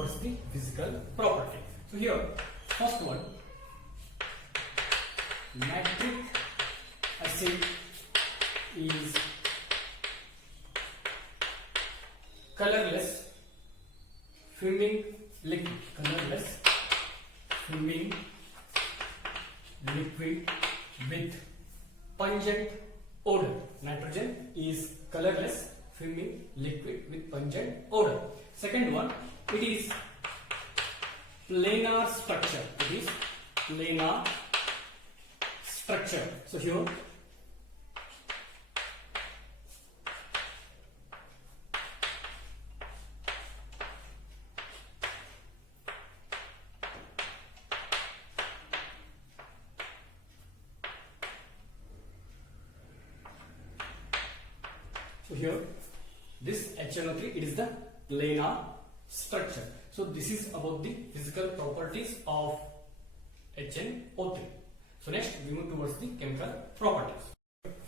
towards the physical property. So here, first one, nitric acid is colorless fuming liquid. Colorless fuming liquid with pungent odor. Nitrogen is colorless fuming liquid with pungent odor. Second one, it is planar structure. It is planar structure. So here, this HNO3, it is the planar structure. So this is about the physical properties of HNO3. So next we move towards the chemical properties.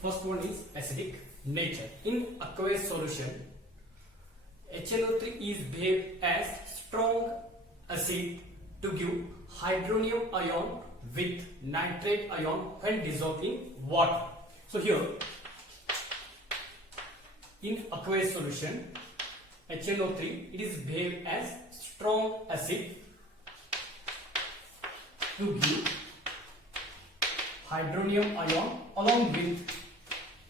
First one is acidic nature. In aqueous solution, HNO3 is behaved as strong acid to give hydronium ion with nitrate ion when dissolved in water. So here, in aqueous solution, HNO3, it is behaved as strong acid to give hydronium ion along with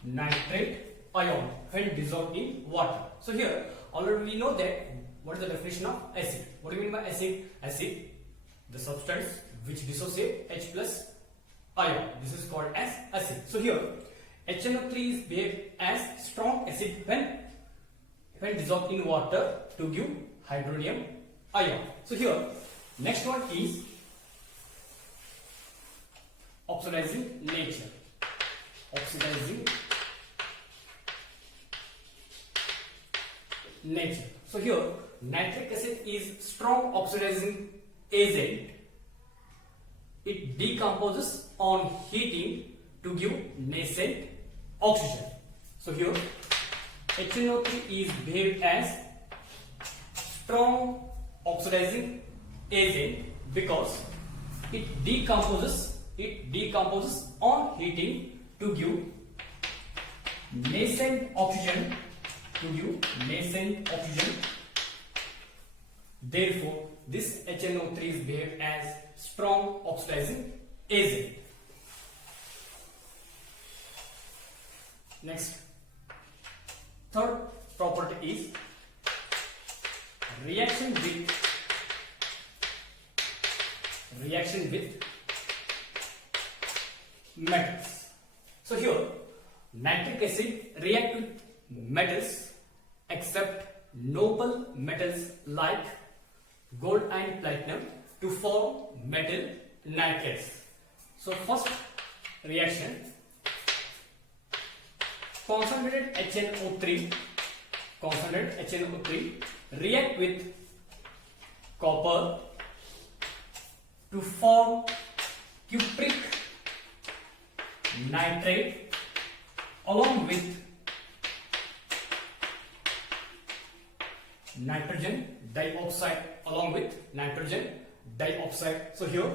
nitrate ion when dissolved in water. So here, already we know that what is the definition of acid. What do you mean by acid? Acid, the substance which dissociate H plus ion. This is called as acid. So here, HNO3 is behaved as strong acid when dissolved in water to give hydronium ion. So here, next one is oxidizing nature. Oxidizing nature. So here, nitric acid is strong oxidizing agent. It decomposes on heating to give nascent oxygen. So here, HNO3 is behaved as strong oxidizing agent because it decomposes on heating to give nascent oxygen. Therefore, this HNO3 is behaved as strong oxidizing agent. Next, third property is reaction with metals. So here, nitric acid react with metals except noble metals like gold and platinum to form metal nitrates. So first reaction, concentrated HNO3 react with copper to form cupric nitrate along with nitrogen dioxide. So here,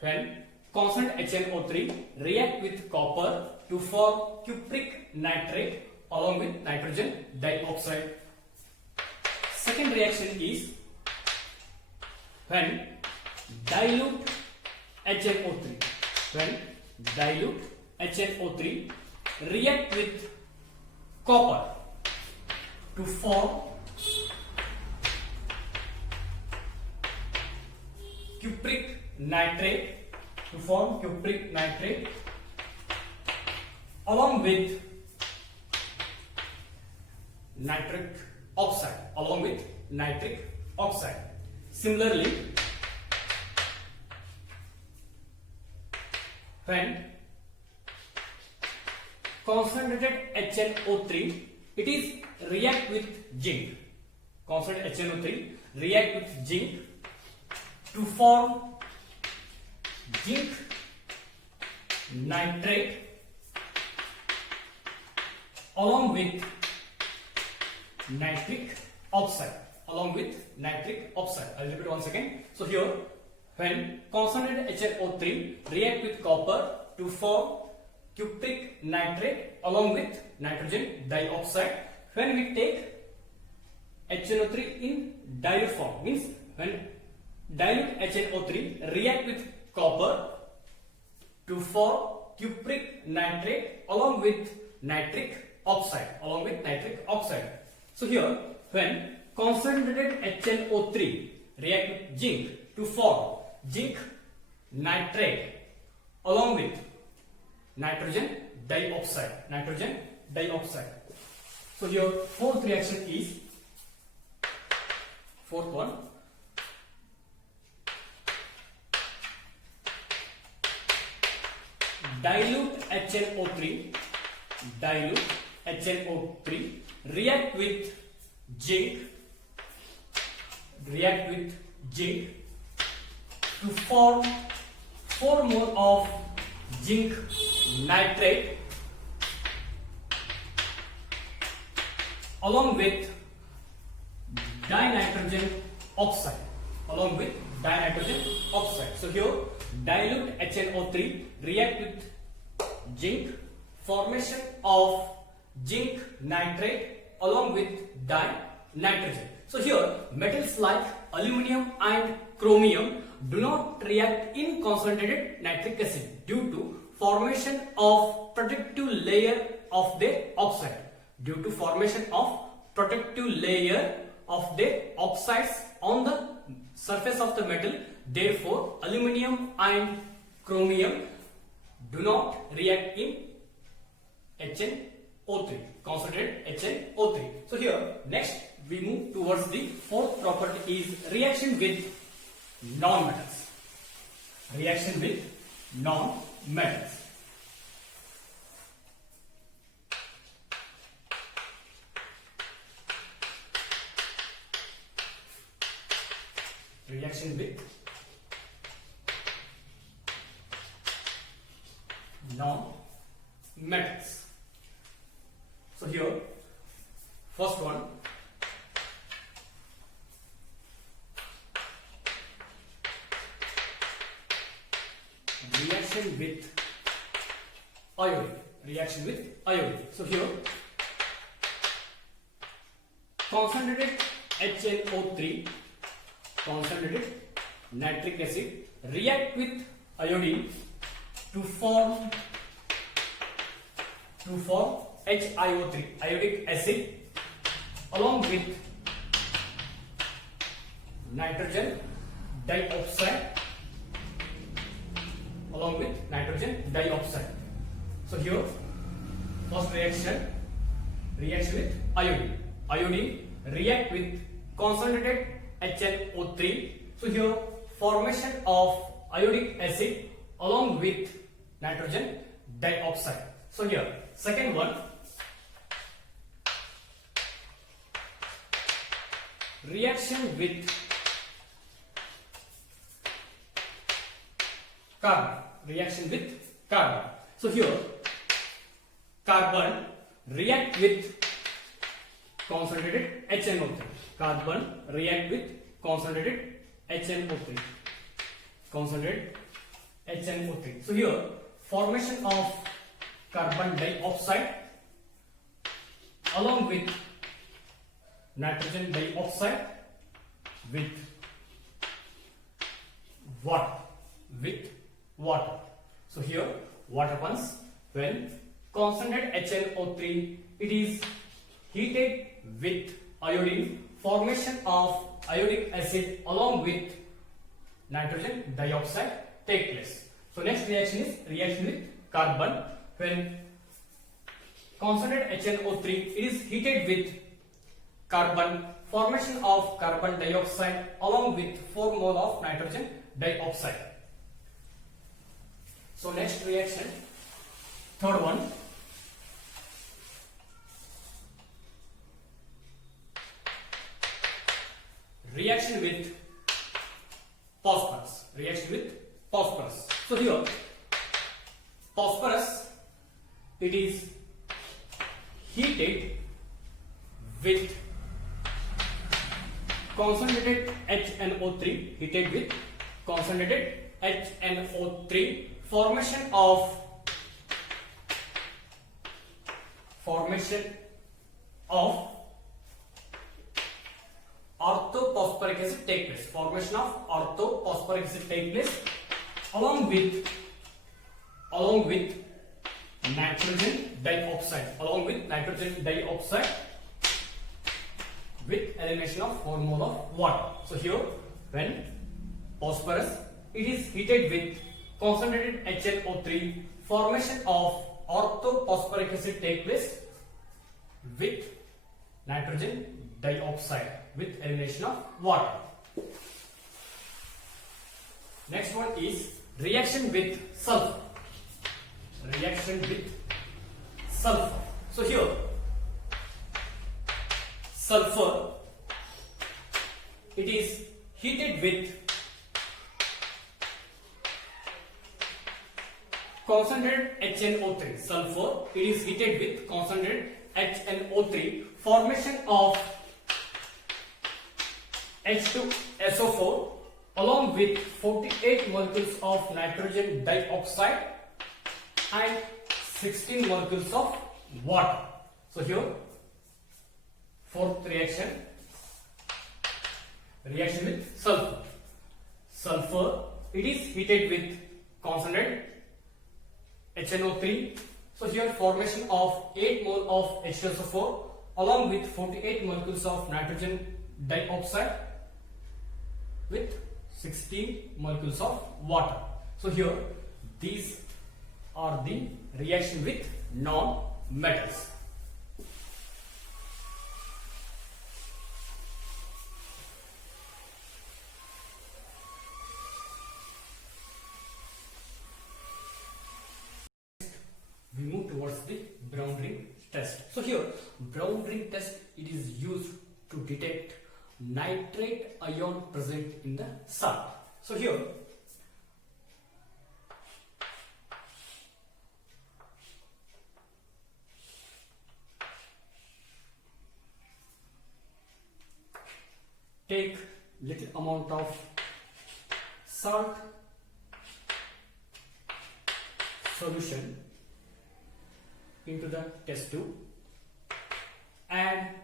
when constant HNO3 react with copper to form cupric nitrate along with nitrogen dioxide. Second reaction is when dilute HNO3 react with copper to form cupric nitrate along with nitric oxide. Similarly, when concentrated HNO3, it is react with zinc. Concentrated HNO3 react with zinc to form zinc nitrate along with nitric oxide. along with nitric oxide. I'll repeat once again. So here, when concentrated HNO3 react with copper to form cupric nitrate along with nitrogen dioxide, when we take HNO3 in dilute form, means when dilute HNO3 react with copper to form cupric nitrate along with nitric oxide, So here, when concentrated HNO3 react with zinc to form zinc nitrate along with nitrogen dioxide. So your fourth reaction is fourth one. Dilute HNO3 react with zinc to form 4 mole of zinc nitrate along with dinitrogen oxide. So here dilute HNO3 react with zinc, formation of zinc nitrate along with dinitrogen. So here metals like aluminum and chromium do not react in concentrated nitric acid due to formation of protective layer of the oxide. Oxides on the surface of the metal. Therefore, aluminum and chromium do not react in HNO3, concentrated HNO3. So here, next we move towards the fourth property is reaction with non-metals. Reaction with non-metals. Reaction with non-metals. So here, first one, reaction with iodine. So here, concentrated HNO3, concentrated nitric acid react with iodine to form HiO3, iodic acid, along with nitrogen dioxide. So here, first reaction with iodine. Iodine react with concentrated HNO3. So here, formation of iodic acid along with nitrogen dioxide. So here, second one, reaction with carbon. So here, carbon react with concentrated HNO3. So here, formation of carbon dioxide along with nitrogen dioxide with water. So here, what happens when concentrated HNO3 it is heated with iodine, formation of iodic acid along with nitrogen dioxide take place. So next reaction is reaction with carbon. When concentrated HNO3 it is heated with carbon, formation of carbon dioxide along with 4 mole of nitrogen dioxide. So next reaction, third one, reaction with phosphorus. So here, phosphorus it is heated with concentrated HNO3 heated with concentrated HNO3, formation of orthophosphoric acid take place. Formation of orthophosphoric acid take place along with nitrogen dioxide, with elimination of 4 mole of water. So here, when phosphorus, it is heated with concentrated HNO3, formation of orthophosphoric acid take place with nitrogen dioxide with elimination of water. Next one is reaction with sulfur. So here, sulfur, it is heated with concentrated HNO3. Sulfur, it is heated with concentrated HNO3, formation of H2SO4 along with 48 molecules of nitrogen dioxide and 16 molecules of water. So here, fourth reaction with sulfur. Sulfur, it is heated with concentrated HNO3. So here, formation of 8 mole of H2SO4 along with 48 molecules of nitrogen dioxide with 16 molecules of water. So here, these are the reaction with non-metals. We move towards the Brown ring test. So here, Brown ring test, it is used to detect nitrate ion present in the salt. So here, take little amount of salt solution into the test tube, add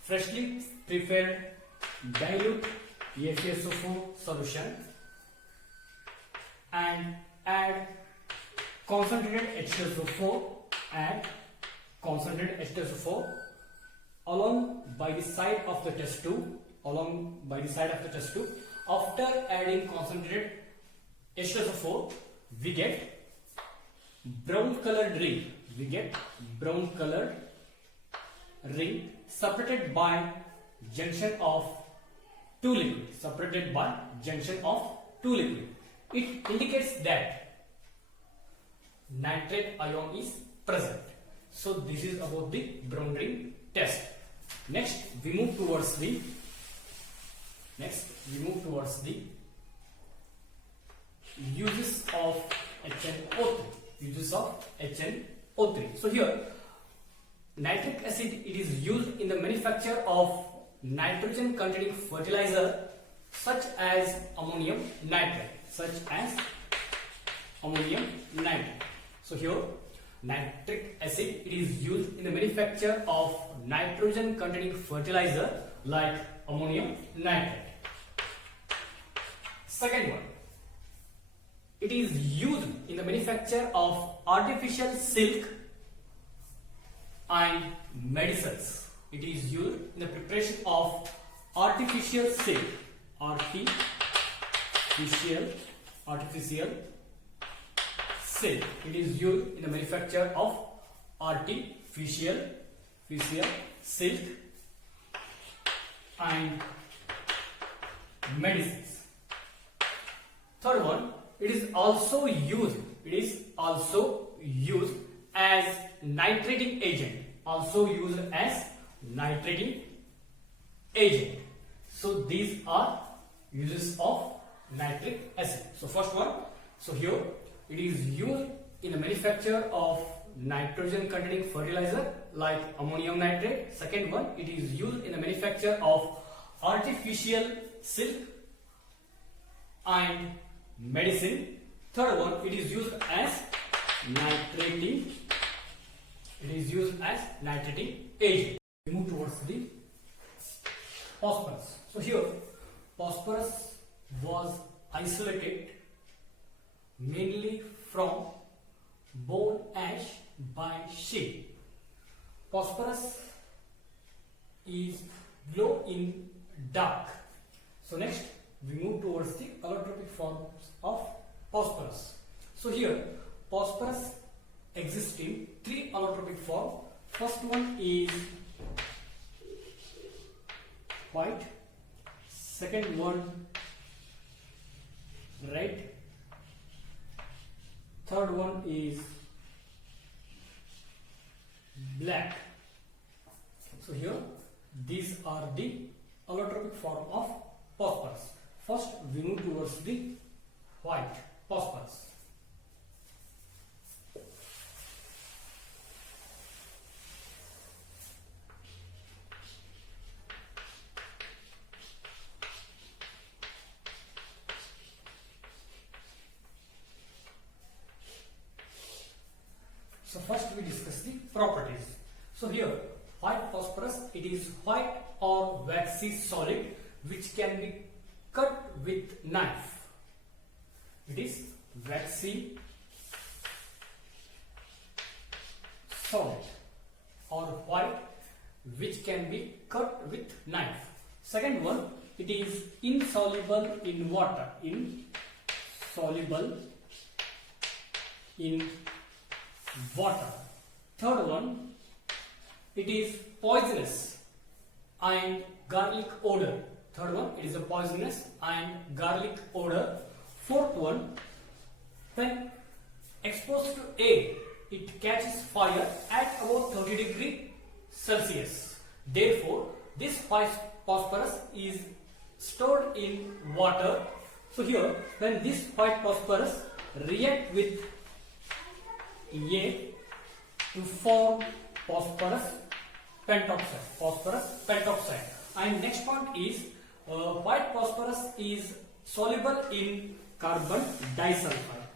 freshly prepared dilute FeSO4 solution and add concentrated H2SO4 along by the side of the test tube. After adding concentrated H2SO4, we get brown colored ring separated by junction of two liquids. It indicates that nitrate ion is present. So this is about the Brown ring test. Next we move towards the uses of HNO3. So here, nitric acid, it is used in the manufacture of nitrogen containing fertilizer such as ammonium nitrate. So here, nitric acid, it is used in the manufacture of nitrogen containing fertilizer like ammonium nitrate. Second one, it is used in the manufacture of artificial silk and medicines. It is used in the preparation of artificial silk, artificial silk. It is used in the manufacture of artificial silk and medicines. Third one, it is also used as nitrating agent. So these are uses of nitric acid. So first one, so here it is used in the manufacture of nitrogen containing fertilizer like ammonium nitrate. Second one, it is used in the manufacture of artificial silk and medicine. Third one, it is used as nitrating. It is used as nitrating agent. We move towards the phosphorus. So here, phosphorus was isolated mainly from bone ash by Shea. Phosphorus is glow in dark. So next we move towards the allotropic forms of phosphorus. So here phosphorus exists in three allotropic forms. First one is white, second one red, third one is black. So here these are the allotropic form of phosphorus. First we move towards the white phosphorus. So first we discuss the properties. So here white phosphorus, it is white or waxy solid which can be cut with knife. It is waxy solid or white which can be cut with knife. Second one, it is insoluble in water. Insoluble in water. Third one, it is poisonous and garlic odor. Third one, it is a poisonous and garlic odor. Fourth one, when exposed to air, it catches fire at about 30 degrees Celsius. Therefore, this phosphorus is stored in water. So here, when this white phosphorus react with air to form phosphorus pentoxide. And next point is white phosphorus is soluble in carbon disulfide.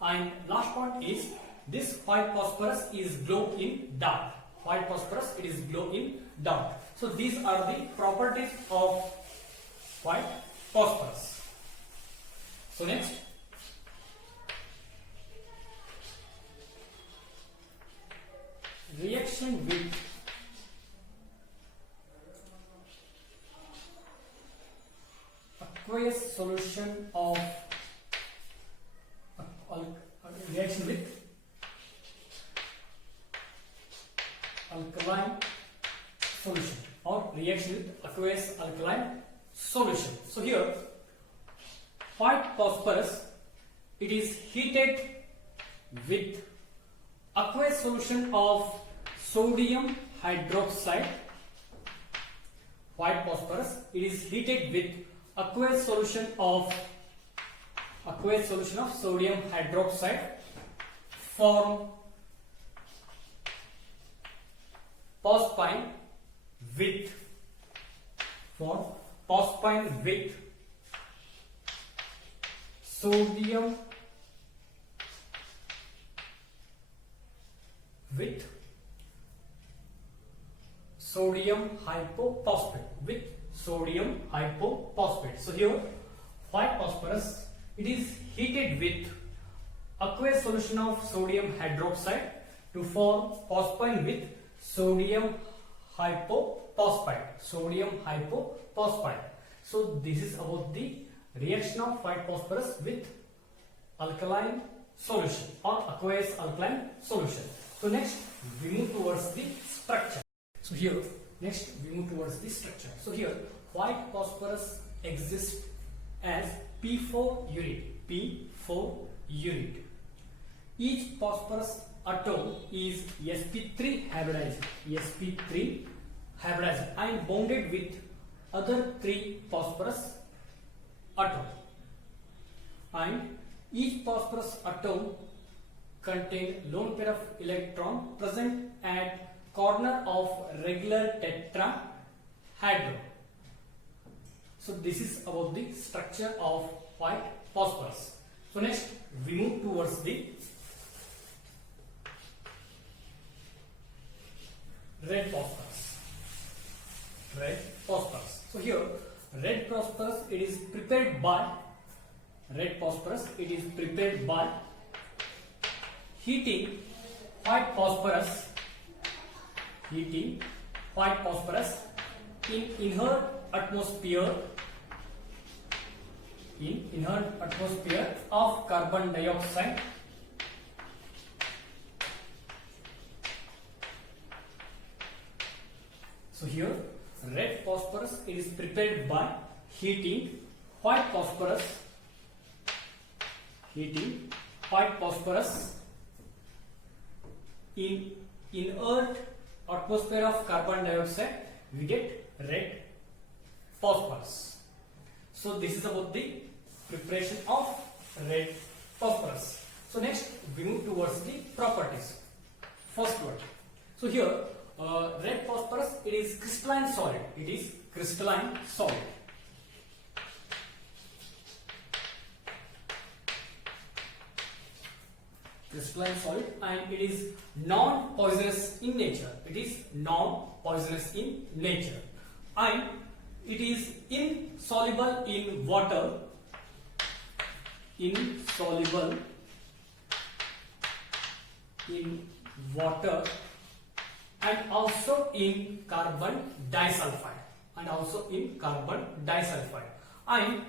And last point is this white phosphorus is glow in dark. White phosphorus, it is glow in dark. So these are the properties of white phosphorus. So next, reaction with aqueous solution of reaction with alkaline solution or reaction with aqueous alkaline solution. So here white phosphorus, it is heated with aqueous solution of sodium hydroxide. White phosphorus, it is heated with aqueous solution of sodium hydroxide, form phosphine with sodium hypophosphate. So here white phosphorus, it is heated with aqueous solution of sodium hydroxide to form phosphine with sodium hypophosphite. So this is about the reaction of white phosphorus with alkaline solution or aqueous alkaline solution. So next we move towards the structure. So here next we move towards the structure. So here white phosphorus exists as P4 unit. Each phosphorus atom is sp3 hybridized and bonded with other 3 phosphorus atom, and each phosphorus atom contain lone pair of electron present at corner of regular tetrahedron. hydro. So this is about the structure of white phosphorus. So next we move towards the red phosphorus. Red phosphorus. So here red phosphorus it is prepared by heating white phosphorus in inert atmosphere of carbon dioxide So here red phosphorus is prepared by heating white phosphorus in inert atmosphere of carbon dioxide, we get red phosphorus. So this is about the preparation of red phosphorus. So next we move towards the properties. First one. So here red phosphorus it is crystalline solid. Crystalline solid and it is non-poisonous in nature. And it is insoluble in water. And also in carbon disulfide. And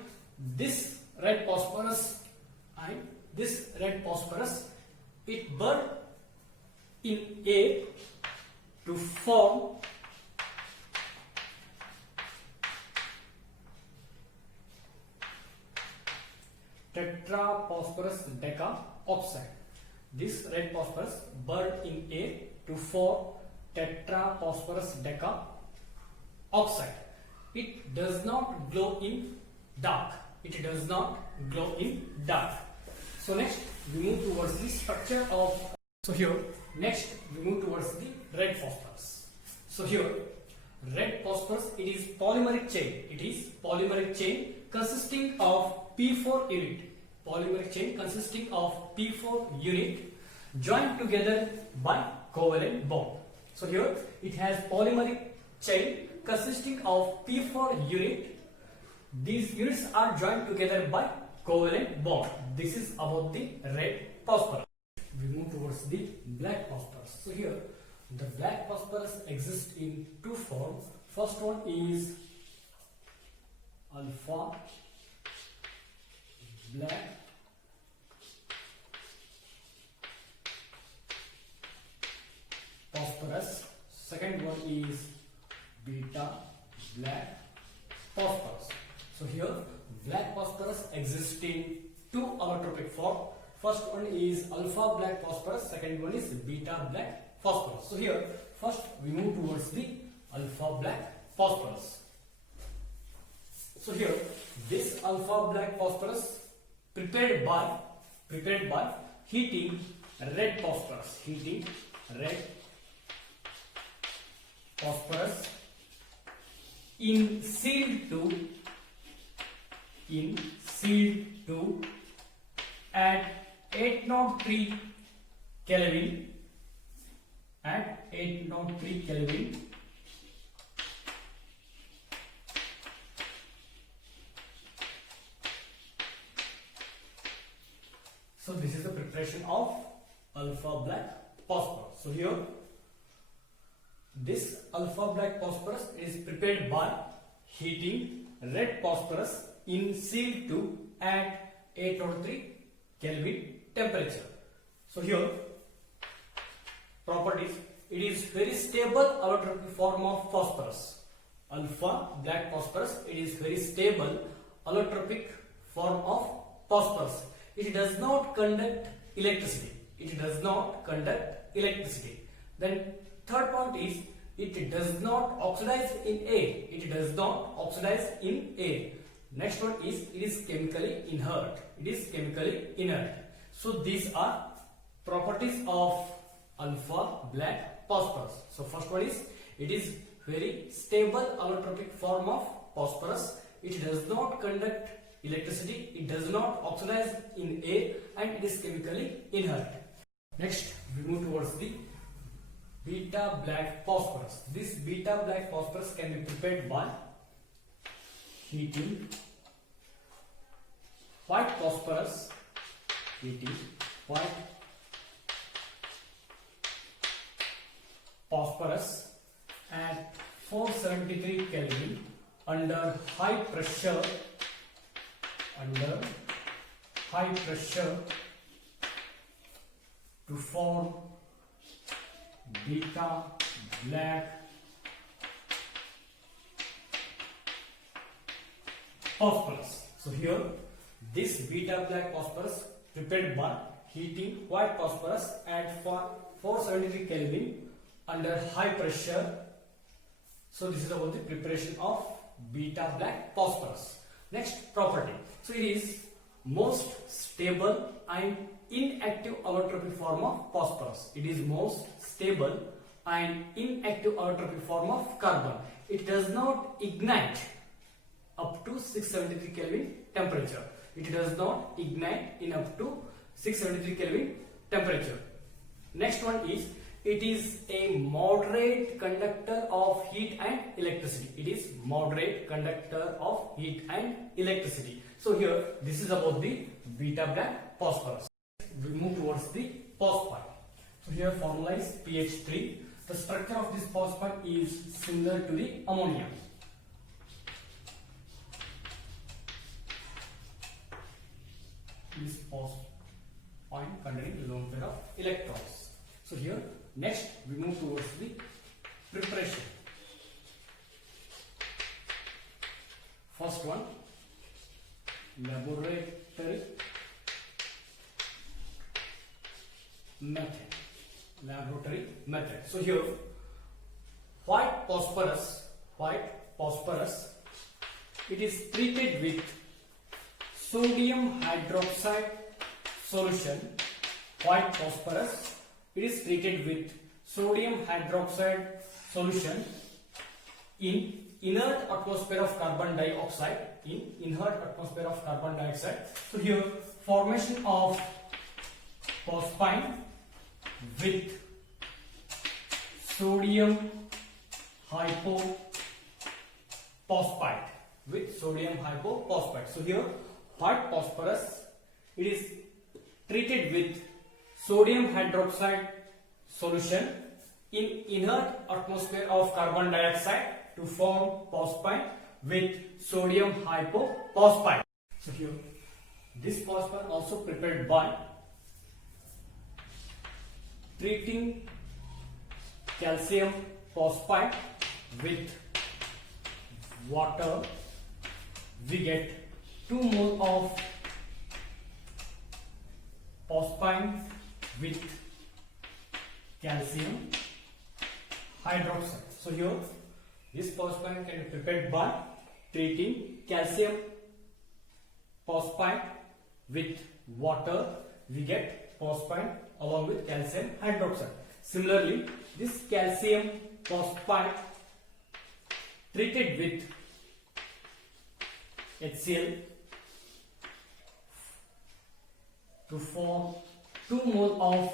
this red phosphorus it burn in air to form tetraphosphorus decaoxide. This red phosphorus burn in air to form tetraphosphorus decaoxide. It does not glow in dark. So next we move towards the structure of. So here next we move towards the red phosphorus. So here red phosphorus it is polymeric chain. Consisting of P4 unit. Joined together by covalent bond. So here it has polymeric chain consisting of P4 unit. These units are joined together by covalent bond. This is about the red phosphorus. We move towards the black phosphorus. So here the black phosphorus exists in two forms. First one is alpha black phosphorus. Second one is beta black phosphorus. So here black phosphorus exists in two allotropic form. First one is alpha black phosphorus, second one is beta black phosphorus. So here first we move towards the alpha black phosphorus. So here this alpha black phosphorus prepared by heating red phosphorus in sealed tube at 803 Kelvin. So this is the preparation of alpha black phosphorus. So here this alpha black phosphorus is prepared by heating red phosphorus in sealed tube at 803 Kelvin temperature. So here properties, it is very stable allotropic form of phosphorus. Alpha black phosphorus, it is very stable allotropic form of phosphorus. It does not conduct electricity. Then third point is it does not oxidize in air. Next one is it is chemically inert. So these are properties of alpha black phosphorus. So first one is it is very stable allotropic form of phosphorus. It does not conduct electricity, it does not oxidize in air, and it is chemically inert. Next, we move towards the beta black phosphorus. This beta black phosphorus can be prepared by heating white phosphorus, heating white phosphorus at 473 Kelvin under high pressure to form beta black phosphorus. So here this beta black phosphorus prepared by heating white phosphorus at 473 Kelvin under high pressure. So this is about the preparation of beta black phosphorus. Next, property. So it is most stable and inactive allotropic form of phosphorus. It is most stable and inactive allotropic form of carbon. It does not ignite up to 673 Kelvin temperature. It does not ignite in up to 673 Kelvin temperature. Next one is, it is a moderate conductor of heat and electricity. It is moderate conductor of heat and electricity. So here this is about the beta black phosphorus. We move towards the phosphide. So here formula is pH3. The structure of this phosphide is similar to the ammonia. This phosphide containing lone pair of electrons. So here next we move towards the preparation. First one, laboratory method. So here white phosphorus, it is treated with sodium hydroxide solution. White phosphorus, it is treated with sodium hydroxide solution in inert atmosphere of carbon dioxide. So here formation of phosphine with sodium hypophosphite. So here white phosphorus, it is treated with sodium hydroxide solution in inert atmosphere of carbon dioxide to form phosphine with sodium hypophosphite. So here this phosphine also prepared by treating calcium phosphide with water. We get 2 mole of phosphine with calcium hydroxide. So here this phosphine can be prepared by treating calcium phosphide with water. We get phosphine along with calcium hydroxide. Similarly, this calcium phosphide treated with HCl to form 2 mole of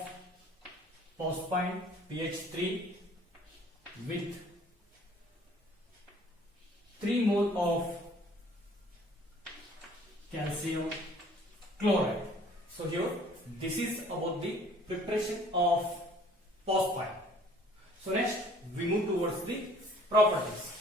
phosphine pH3 with 3 mole of calcium chloride. So here this is about the preparation of phosphine. So next we move towards the properties.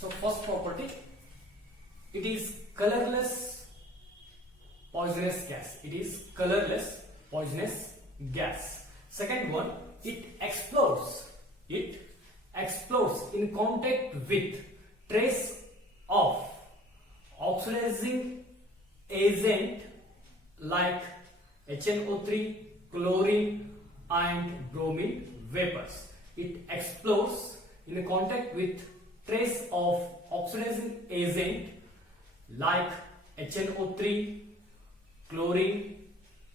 So first property, it is colorless poisonous gas. It is colorless poisonous gas. Second one, it explodes. It explodes in contact with trace of oxidizing agent like HNO3, chlorine and bromine vapors. It explodes in contact with trace of oxidizing agent like HNO3, chlorine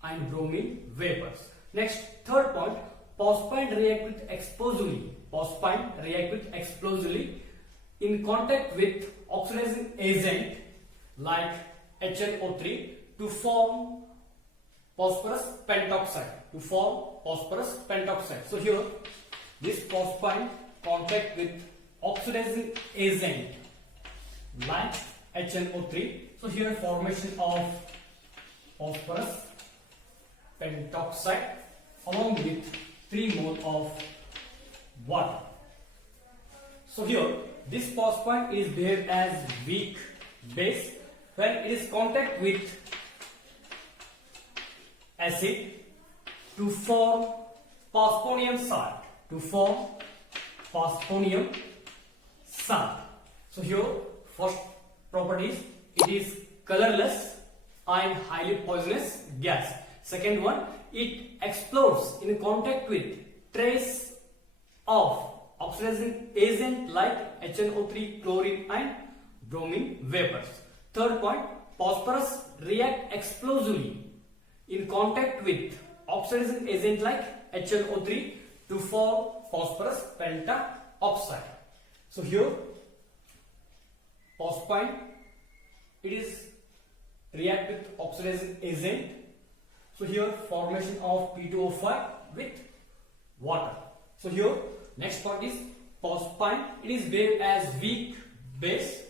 and bromine vapors. Next, third point, phosphine react with explosively. Phosphine react with explosively in contact with oxidizing agent like HNO3 to form phosphorus pentoxide. So here, this phosphine contact with oxidizing agent like HNO3. So here, formation of phosphorus pentoxide along with 3 mole of water. So here, this phosphine is behaved as weak base when it is contact with acid to form phosphonium salt. So here, first property is it is colorless and highly poisonous gas. Second one, it explodes in contact with trace of oxidizing agent like HNO3, chlorine and bromine vapors. Third point, phosphorus react explosively in contact with oxidizing agent like HNO3 to form phosphorus pentaoxide. So here, phosphine, it is react with oxidizing agent. So here, formation of P2O5 with water. So here, next point is phosphine. It is behaved as weak base.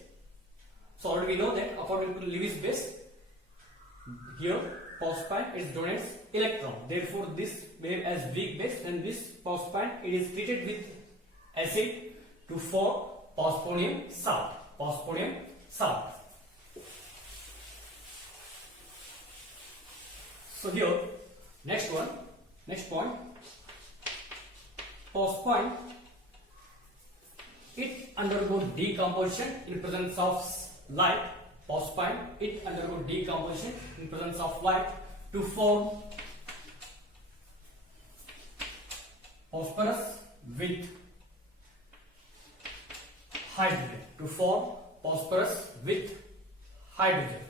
So already we know that according to Lewis base, here phosphine is donates electron. Therefore, this behave as weak base, and this phosphine it is treated with acid to form phosphonium salt. So here, next point, phosphine, it undergoes decomposition in presence of light. Phosphine, it undergoes decomposition in presence of light to form phosphorus with hydrogen.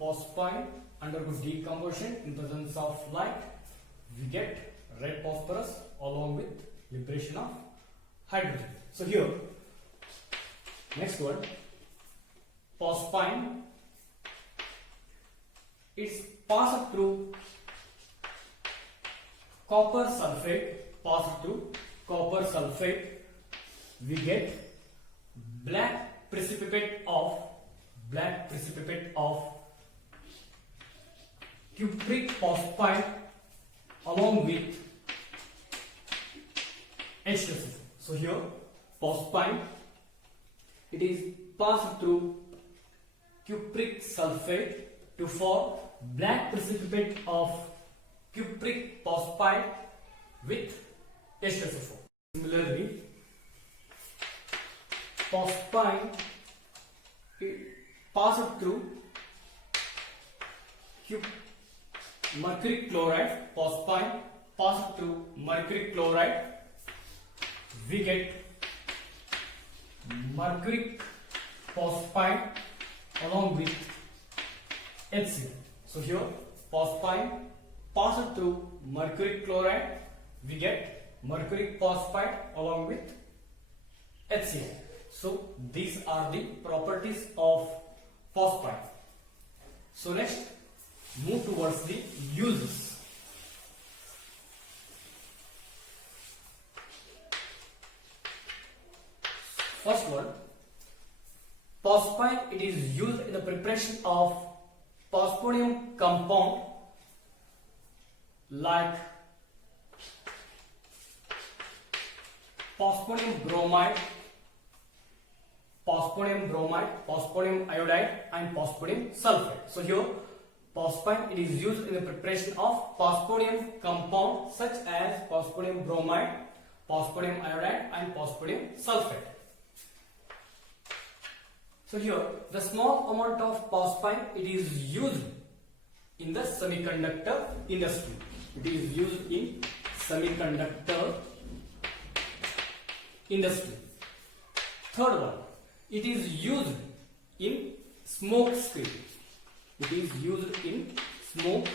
Phosphine undergoes decomposition in presence of light. We get red phosphorus along with liberation of hydrogen. So here, next one, phosphine, it's passed through copper sulfate, we get black precipitate of cupric phosphide along with H2SO4. So here, phosphine, it is passed through cupric sulfate to form black precipitate of cupric phosphide with H2SO4. Similarly, phosphine, it passed through mercury chloride. Phosphine passed through mercury chloride, we get mercuric phosphide along with HCl. So here, phosphine passed through mercury chloride, we get mercuric phosphide along with HCl. So these are the properties of phosphine. So next, move towards the uses. First one, phosphine, it is used in the preparation of phosphonium compound like phosphonium bromide, phosphonium iodide and phosphonium sulfate. So here, phosphine, it is used in the preparation of phosphonium compound such as phosphonium bromide, phosphonium iodide and phosphonium sulfate. So here, the small amount of phosphine, it is used in the semiconductor industry. It is used in semiconductor industry. Third one, it is used in smoke screen. It is used in smoke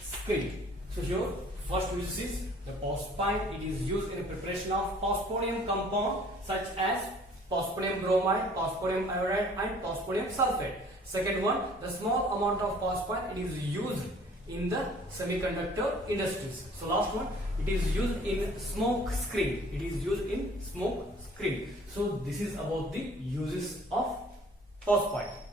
screen. So here, first use is the phosphine. It is used in preparation of phosphonium compound such as phosphonium bromide, phosphonium iodide, and phosphonium sulfate. Second one, the small amount of phosphine, it is used in the semiconductor industries. So last one, it is used in smoke screen. It is used in smoke screen. So this is about the uses of phosphine.